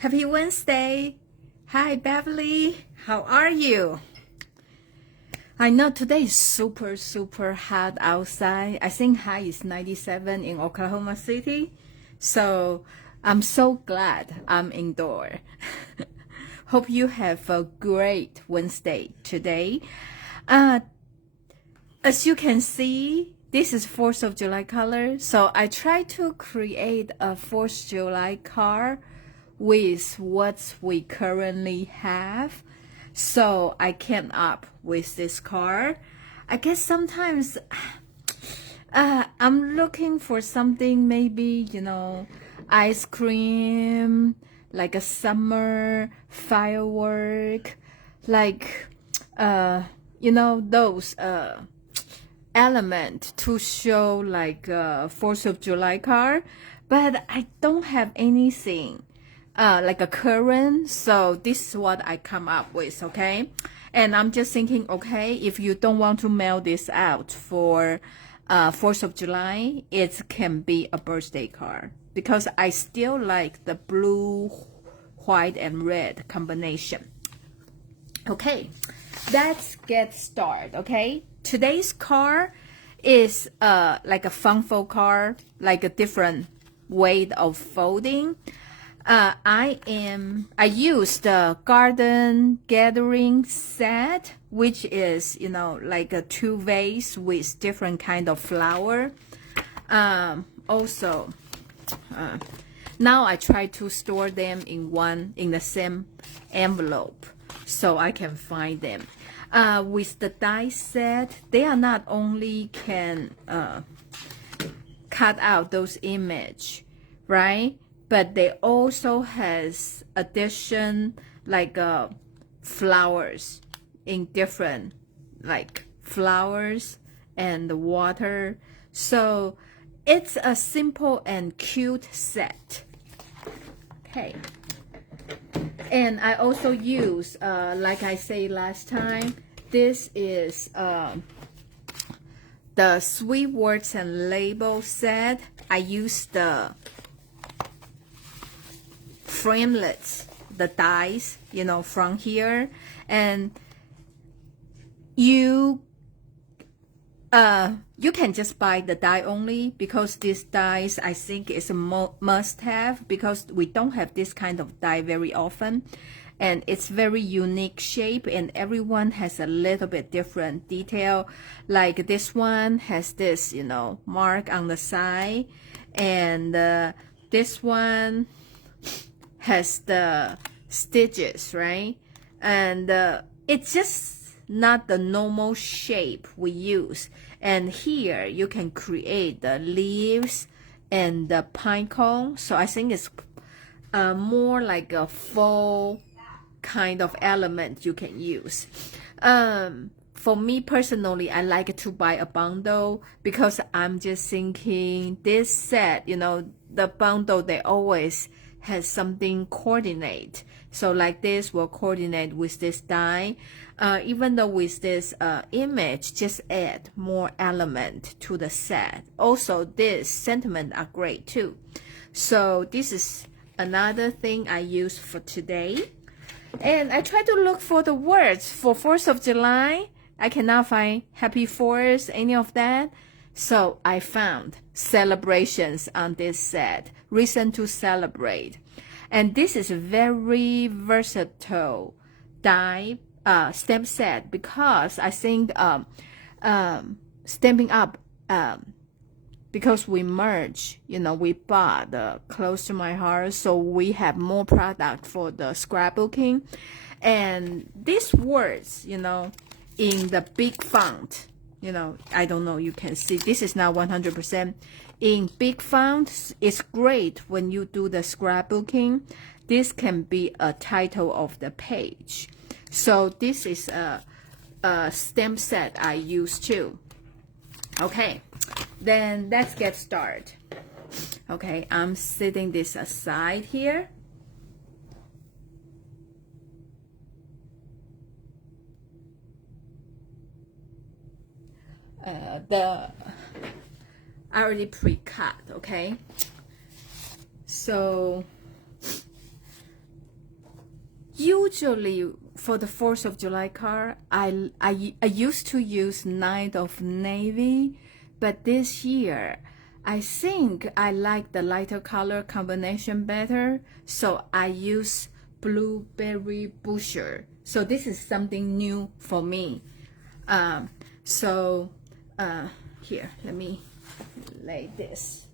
Happy Wednesday. Hi, Beverly. How are you? I know today is super hot outside. I think high is 97 in Oklahoma City. So I'm so glad I'm indoor. Hope you have a great Wednesday today. As you can see, this is 4th of July color. So I try to create a 4th of July card with what we currently have. So I came up with this card. I guess sometimes I'm looking for something, maybe, ice cream, like a summer firework, like, those element to show like 4th of July card. But I don't have anything like a current, so this is what I come up with, okay? And I'm just thinking, okay, if you don't want to mail this out for 4th of July, it can be a birthday card, because I still like the blue, white, and red combination. Okay, let's get started, okay? Today's card is like a fun fold card, like a different way of folding. I use the garden gathering set, which is, like a 2 vase with different kind of flower. Also, now I try to store them in the same envelope so I can find them. With the die set, they are not only can cut out those image, right? But they also has addition like flowers in different, like flowers and water. So it's a simple and cute set. Okay. And I also use, like I said last time, this is the Sweet Words and Label set. I use the framelets, the dies, from here. And you can just buy the die only, because this dies I think is a must have, because we don't have this kind of die very often, and it's very unique shape, and everyone has a little bit different detail. Like this one has this mark on the side, and this one has the stitches, right? And it's just not the normal shape we use. And here you can create the leaves and the pine cone. So I think it's more like a fall kind of element you can use. For me personally, I like to buy a bundle, because I'm just thinking this set, the bundle, they always has something coordinate. So like this will coordinate with this die. Even though with this image, just add more element to the set. Also, this sentiment are great too. So this is another thing I use for today. And I try to look for the words for 4th of July. I cannot find Happy 4th, any of that. So I found celebrations on this set, reason to celebrate. And this is a very versatile die stamp set, because I think Stampin' Up, because we merge, we bought Close to My Heart, so we have more product for the scrapbooking. And these words, in the big font, I don't know, you can see this is not 100% in big font. It's great when you do the scrapbooking. This can be a title of the page. So this is a stamp set I use too. Okay, then let's get started. Okay, I'm setting this aside here. I already pre-cut, okay? So Usually for the 4th of July card, I used to use Night of Navy, but this year I think I like the lighter color combination better, so I use Blueberry Busher. So this is something new for me. Here, let me lay this.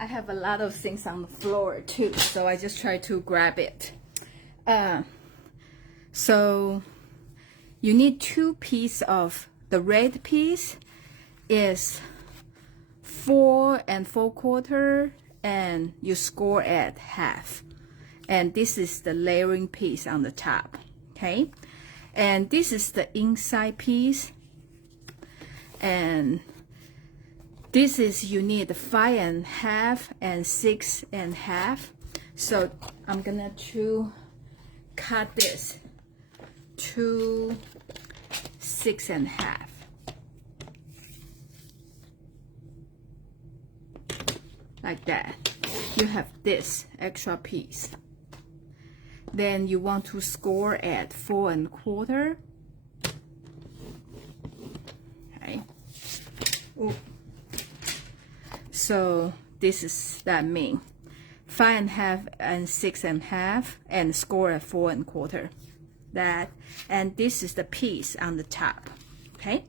I have a lot of things on the floor too, so I just try to grab it. So you need 2 pieces of the red piece is 4 4/4, and you score at half. And this is the layering piece on the top, okay? And this is the inside piece, and this is, you need 5 1/2 and 6 1/2. So I'm gonna cut this to 6 1/2. Like that. You have this extra piece. Then you want to score at 4 1/4. Okay. Ooh. So this is that mean 5 1/2 and 6 1/2, and score at 4 1/4. That, and this is the piece on the top. Okay,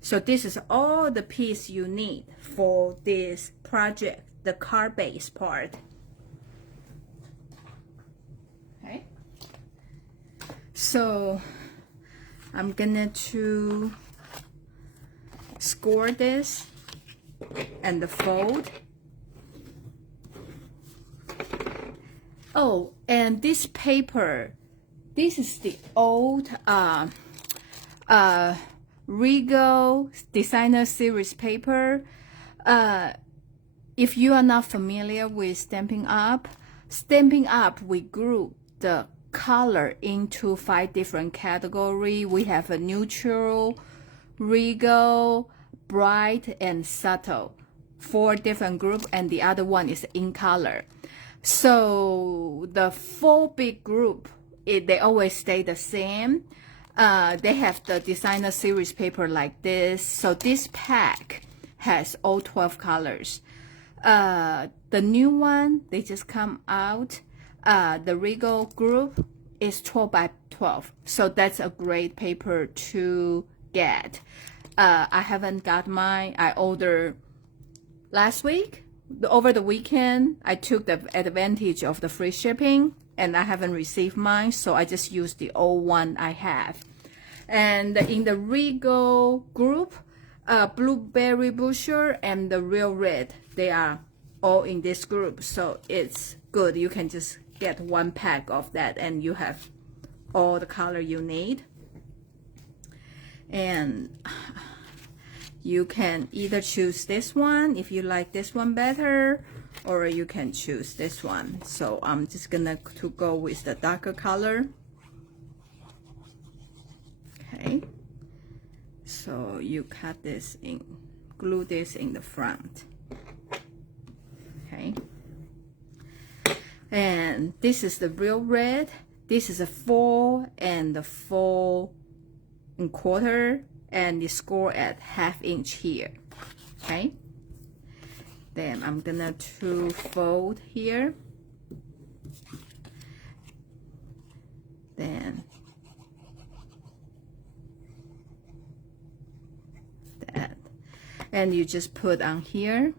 so this is all the piece you need for this project, the card base part. Okay, so I'm gonna score this and the fold. Oh, and this paper, this is the old Regal Designer Series paper. If you are not familiar with Stampin' Up, we group the color into 5 different categories. We have a neutral, regal, bright, and subtle. 4 different groups, and the other one is in color. So the 4 big group, they always stay the same. They have the Designer Series paper like this. So this pack has all 12 colors. The new one, they just come out. The Regal group is 12 by 12. So that's a great paper to get. I haven't got mine. I ordered last week. Over the weekend, I took the advantage of the free shipping, and I haven't received mine, so I just used the old one I have. And in the Regal group, Blueberry Busher and the Real Red, they are all in this group, so it's good. You can just get 1 pack of that, and you have all the color you need. And you can either choose this one if you like this one better, or you can choose this one. So I'm just gonna go with the darker color. Okay, so you cut this in, glue this in the front. Okay, and this is the Real Red. This is a 4 4 1/4, and you score at 1/2 inch here. Okay, then I'm gonna fold here, then that, and you just put on here.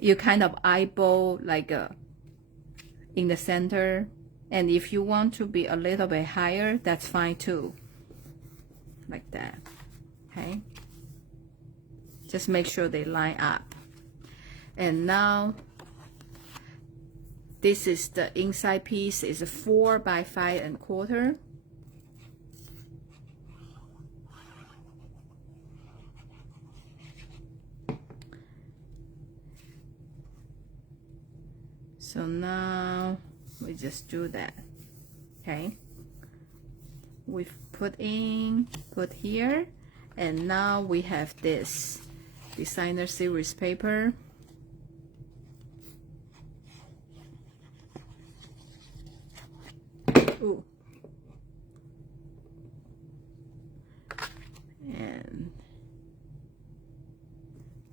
You kind of eyeball like in the center, and if you want to be a little bit higher, that's fine too, like that. Okay, just make sure they line up. And now this is the inside piece, is a 4 by 5 1/4. So now we just do that. Okay, we've put here, and now we have this designer series paper. Ooh. And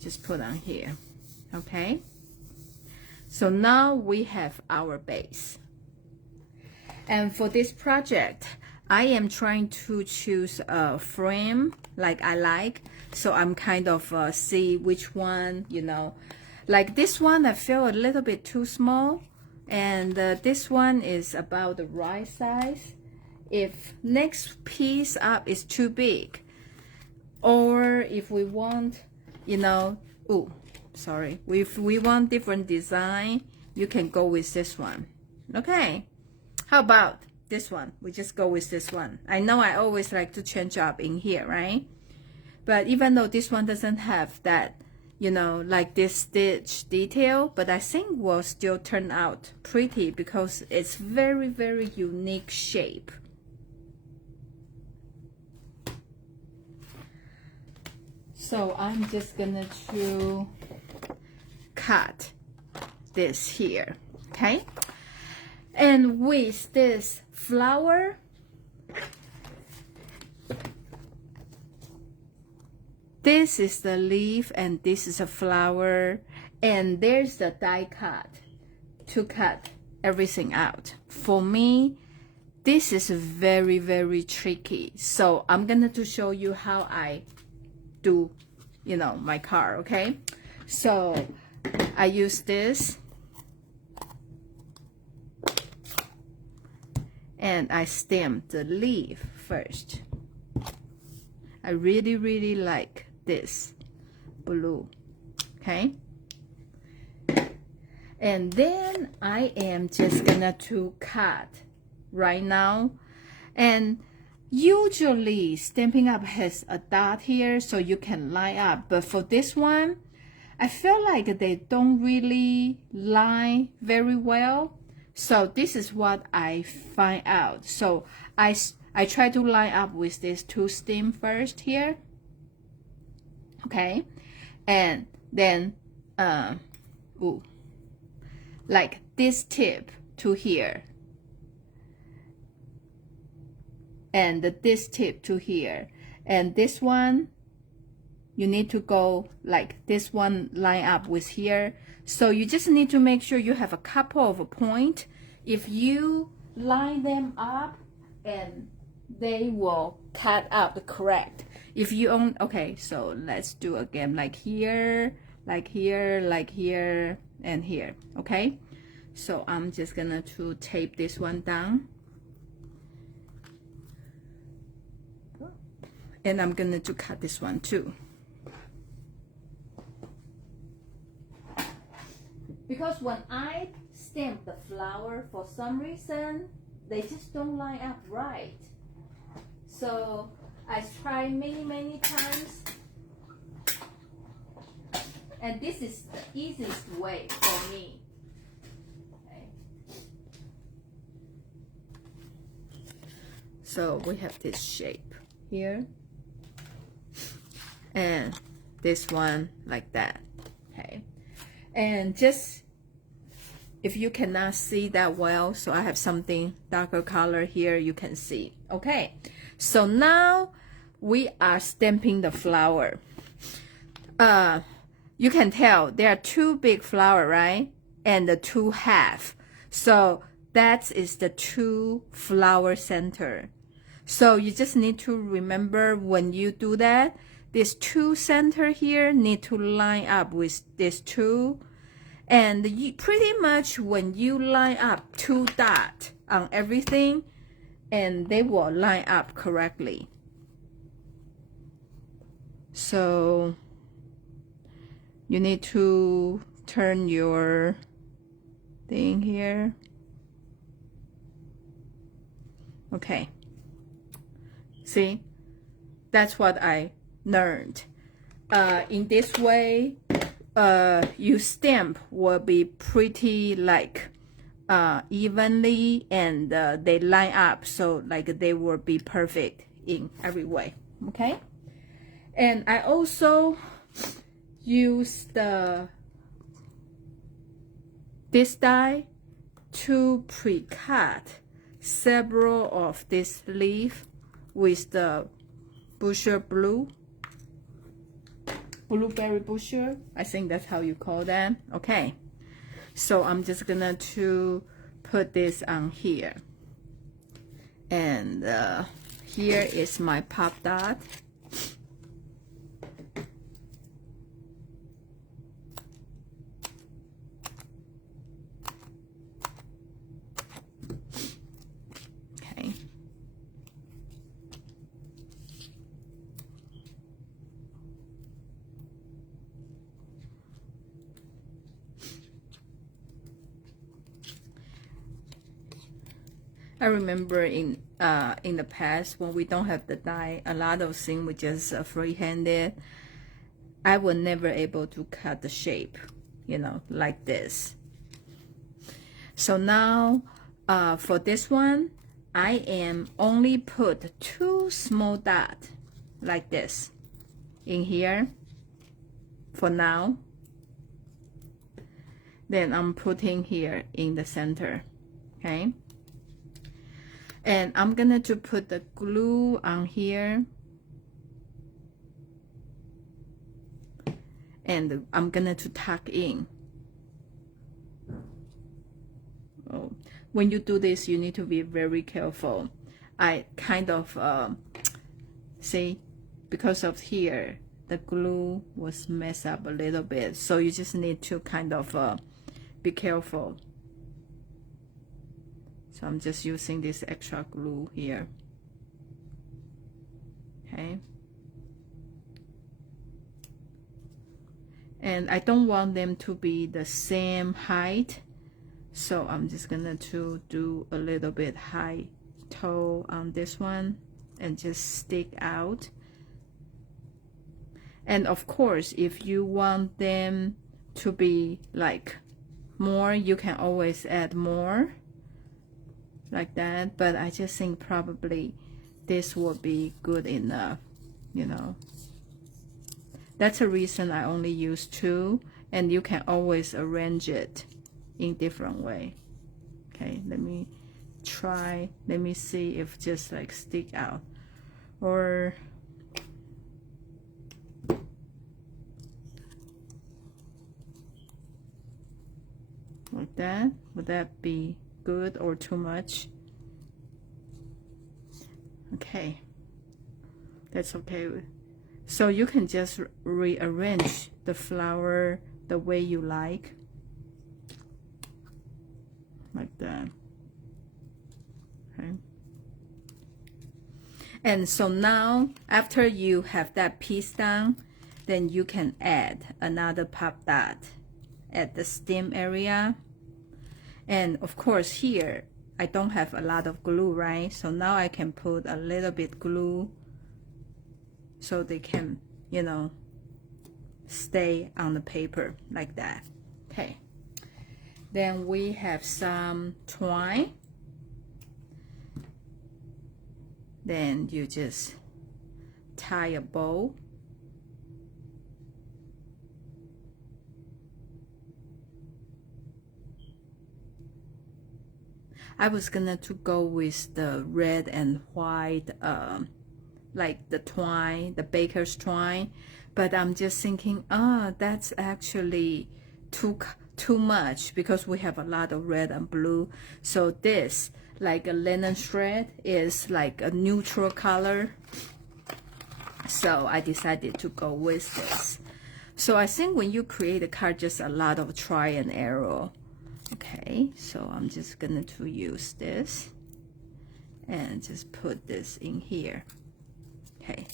just put on here. Okay, so now we have our base. And for this project, I am trying to choose a frame like I like. So I'm kind of see which one, you know, like this one I feel a little bit too small, and this one is about the right size. If next piece up is too big, or if we want, you know, oh, sorry, if we want different design, you can go with this one. Okay, how about this one? We just go with this one. I know I always like to change up in here, right? But even though this one doesn't have that, you know, like this stitch detail, but I think will still turn out pretty because it's very, very unique shape. So I'm just gonna to cut this here, okay? And with this flower, this is the leaf and this is a flower, and there's the die cut to cut everything out. For me, this is very, very tricky. So I'm gonna to show you how I do, you know, my card, okay? So I use this, and I stamp the leaf first. I really, really like this blue, okay? And then I am just gonna to cut right now. And usually Stampin' Up has a dot here so you can line up, but for this one I feel like they don't really line very well. So this is what I find out. So I try to line up with this two stem first here, okay? And then ooh, like this tip to here, and this tip to here, and this one you need to go like this one line up with here. So you just need to make sure you have a couple of points. If you line them up, and they will cut out correct. If you own, okay, so let's do again, like here, like here, like here, and here, okay? So I'm just gonna to tape this one down, and I'm gonna to cut this one too. Because when I stamp the flower, for some reason, they just don't line up right. So I tried many, many times, and this is the easiest way for me. Okay. So we have this shape here, and this one like that, okay? And just, if you cannot see that well, so I have something darker color here, you can see. Okay, so now we are stamping the flower. You can tell there are two big flower, right? And the two half. So that is the two flower center. So you just need to remember when you do that, this two center here need to line up with this two. And you pretty much when you line up two dots on everything, and they will line up correctly. So you need to turn your thing here. Okay. See, that's what I learned. In this way, your stamp will be pretty like evenly, and they line up, so like they will be perfect in every way. Okay, and I also use this die to pre-cut several of this leaf with the bushel blueberry bushel. I think that's how you call them. Okay, so I'm just gonna to put this on here, and here is my pop dot. Okay. I remember in the past when we don't have the die, a lot of things we just free-handed. I was never able to cut the shape, you know, like this. So now for this one, I am only put 2 small dots like this in here for now. Then I'm putting here in the center, okay? And I'm gonna to put the glue on here, and I'm gonna to tuck in. Oh, when you do this, you need to be very careful. I kind of see, because of here the glue was messed up a little bit, so you just need to kind of be careful. So I'm just using this extra glue here. Okay. And I don't want them to be the same height, so I'm just gonna to do a little bit high toe on this one and just stick out. And of course, if you want them to be like more, you can always add more like that, but I just think probably this will be good enough, you know. That's a reason I only use 2, and you can always arrange it in different way. Okay, let me try, let me see if just like stick out, or like that. Would that be good or too much? Okay, that's okay. So you can just rearrange the flower the way you like that. Okay. And so now after you have that piece done, then you can add another pop dot at the stem area. And of course here I don't have a lot of glue, right? So now I can put a little bit glue so they can, you know, stay on the paper like that. Okay, then we have some twine. Then you just tie a bow. I was gonna to go with the red and white, like the twine, the baker's twine, but I'm just thinking, that's actually too much because we have a lot of red and blue. So this, like a linen thread, is like a neutral color. So I decided to go with this. So I think when you create a card, just a lot of try and error. Okay, so I'm just gonna to use this and just put this in here. Okay,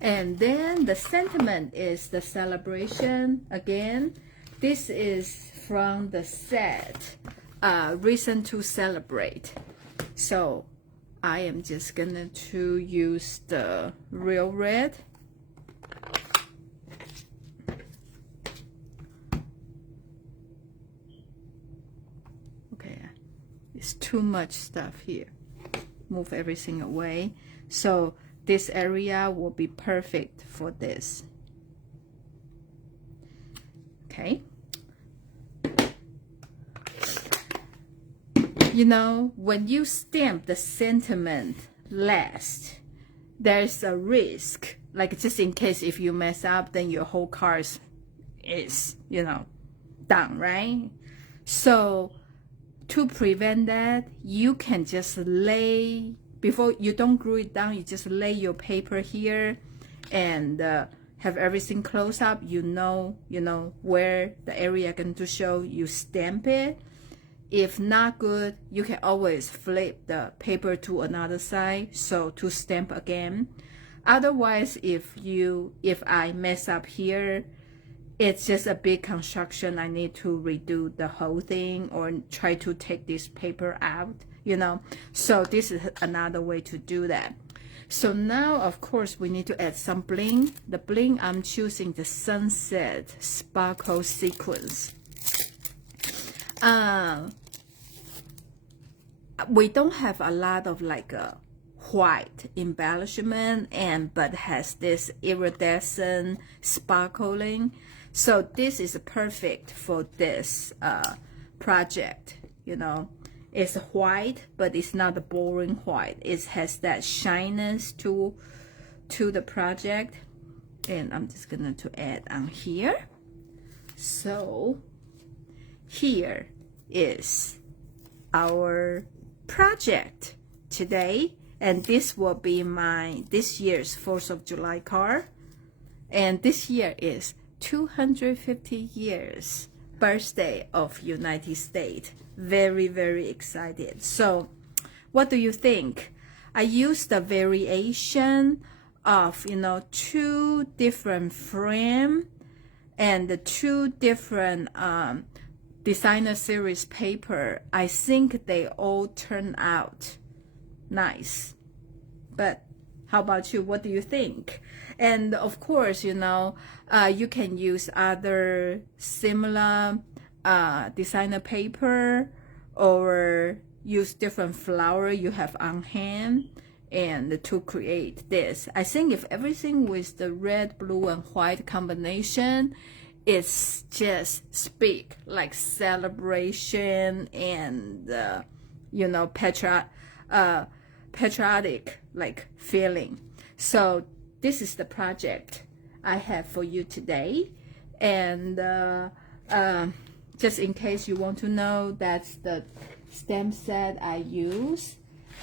and then the sentiment is the celebration. Again, this is from the set Reason to Celebrate. So I am just gonna to use the real red too much stuff here. Move everything away. So this area will be perfect for this. Okay. You know, when you stamp the sentiment last, there's a risk, like just in case if you mess up, then your whole card is, you know, done, right? So to prevent that, you can just lay, before you don't glue it down, you just lay your paper here and have everything close up. You know where the area going to show. You stamp it. If not good, you can always flip the paper to another side, so to stamp again. Otherwise, if I mess up here, it's just a big construction. I need to redo the whole thing or try to take this paper out, you know. So this is another way to do that. So now, of course, we need to add some bling. The bling, I'm choosing the Sunset Sparkle Sequence. We don't have a lot of like a white embellishment, but has this iridescent sparkling. So this is perfect for this project. You know, it's white, but it's not a boring white. It has that shyness to the project. And I'm just gonna to add on here. So here is our project today, and this will be my this year's 4th of July card. And this year is 250 years birthday of United States. Very, very excited. So what do you think? I used the variation of, you know, 2 different frame and the 2 different designer series paper. I think they all turn out nice. But how about you? What do you think? And of course, you know, you can use other similar designer paper or use different flower you have on hand and to create this. I think if everything with the red, blue, and white combination, it's just speak like celebration and you know, patriotic like feeling. So this is the project I have for you today. And just in case you want to know, that's the stamp set I use,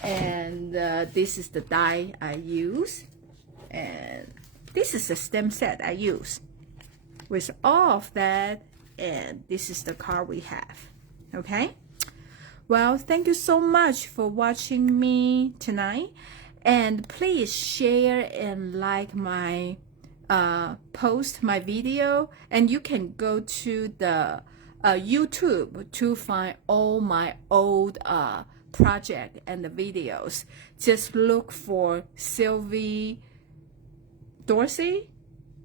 and this is the die I use, and this is the stamp set I use. With all of that, and this is the card we have. Okay, well, thank you so much for watching me tonight, and please share and like my post, my video, and you can go to the YouTube to find all my old project and the videos. Just look for Sylvie Dorsey,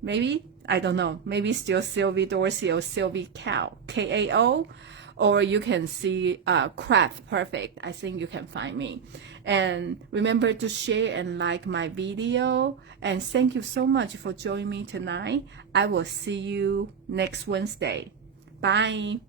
maybe, I don't know, maybe still Sylvie Dorsey or Sylvie Kao, Kao, or you can see Craft Perfect. I think you can find me. And remember to share and like my video. And thank you so much for joining me tonight. I will see you next Wednesday. Bye.